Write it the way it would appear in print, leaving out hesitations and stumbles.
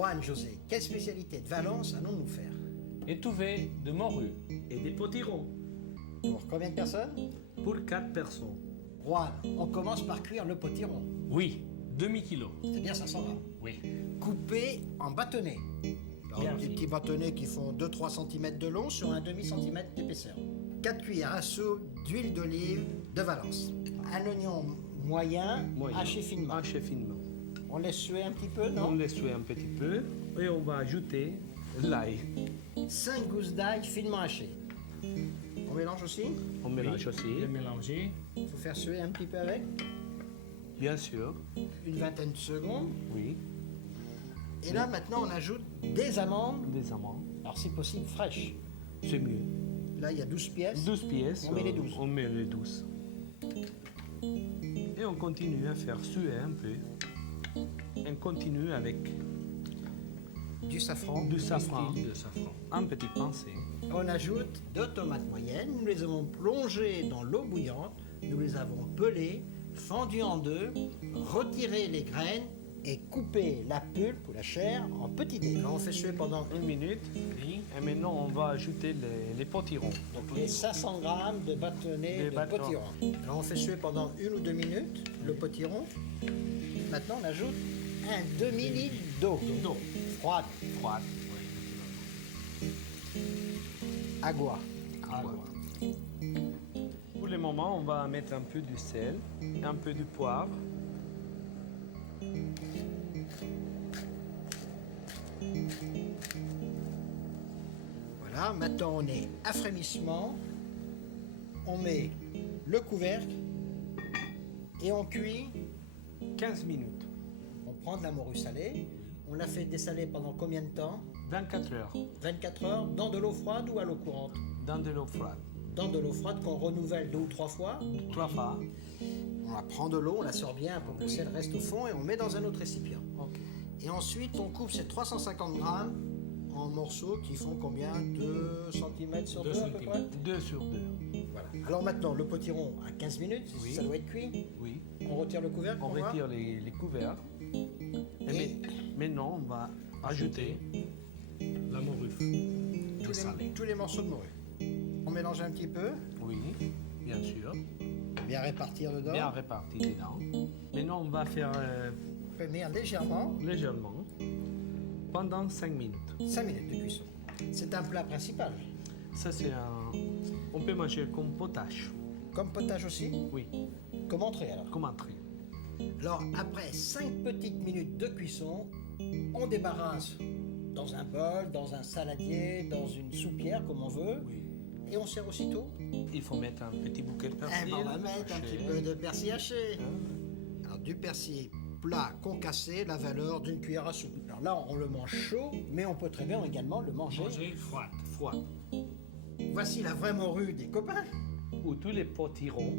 Juan José, quelle spécialité de Valence allons-nous faire? Étouffée de morue. Et des potirons Pour combien de personnes? pour 4 personnes. Juan, on commence par cuire le potiron. Oui, demi-kilo. C'est-à-dire 500 grammes. Oui. Coupé en bâtonnets. Alors, Bien des fini. petits bâtonnets qui font 2-3 cm de long sur un demi-centimètre d'épaisseur. 4 cuillères à soupe d'huile d'olive de Valence. Un oignon moyen, haché finement. Haché finement. On laisse suer un petit peu, On non? laisse suer un petit peu et on va ajouter l'ail. 5 gousses d'ail finement hachées. On mélange aussi? On mélange aussi, Le mélanger. Il faut faire suer un petit peu avec. bien sûr. Une vingtaine de secondes. Oui, Et là, maintenant, on ajoute des amandes. des amandes. Alors, si possible, fraîches. C'est mieux. Là, il y a 12 pièces. 12 pièces. On met les 12. On met les 12. Et on continue à faire suer un peu. On continue avec Du safran. du safran, De safran. un petit pincé. On ajoute 2 tomates moyennes. Nous les avons plongées dans l'eau bouillante. Nous les avons pelées, fendues en deux, retiré les graines et coupé la pulpe ou la chair en petits dés. Là, on fait suer pendant 1 minute. Oui. Et maintenant, on va ajouter les potirons. donc les 500 grammes de bâtonnets Des de bâtons. potiron. Alors, on fait suer pendant 1 ou 2 minutes le potiron. Maintenant, on ajoute un demi-litre d'eau. D'eau Froide. froide. Agua. Agua. Pour le moment, on va mettre un peu du sel, un peu du poivre. Voilà, maintenant on est à frémissement. On met le couvercle et on cuit. 15 minutes, On prend de la morue salée. On la fait dessaler pendant combien de temps? 24 heures, 24 heures dans de l'eau froide ou à l'eau courante? dans de l'eau froide. Dans de l'eau froide qu'on renouvelle 2 ou 3 fois. 3 fois. On la prend de l'eau, on la sort bien pour que le sel reste au fond et on met dans un autre récipient. Ok. Et ensuite on coupe ces 350 grammes en morceaux qui font combien? 2 cm sur 2 2 à peu près? 2 sur 2. Voilà. Alors maintenant le potiron à 15 minutes, Oui. ça doit être cuit. Oui. On retire le couvercle On pour voir. retire les couverts. Et Maintenant, on va ajouter La morue. tous les morceaux de morue. On mélange un petit peu, oui, bien sûr, bien répartir dedans. bien réparti dedans. Maintenant, on va faire Prévenir légèrement, légèrement pendant 5 minutes. 5 minutes de cuisson. C'est un plat principal. Ça, c'est un. On peut manger comme potage. Comme potage aussi, Oui, comme entrée alors. comme entrée. Alors après 5 petites minutes de cuisson, on débarrasse dans un bol, dans un saladier, dans une soupière comme on veut. Oui. Et on sert aussitôt. Il faut mettre un petit bouquet de Eh persil. ben, on va mettre un haché. petit peu de persil haché. Alors du persil plat concassé, la valeur d'une cuillère à soupe. Alors là, on le mange chaud, mais on peut très bien également le manger. Manger froide. Froid. Voici la vraie morue des copains. Ou tous les potirons.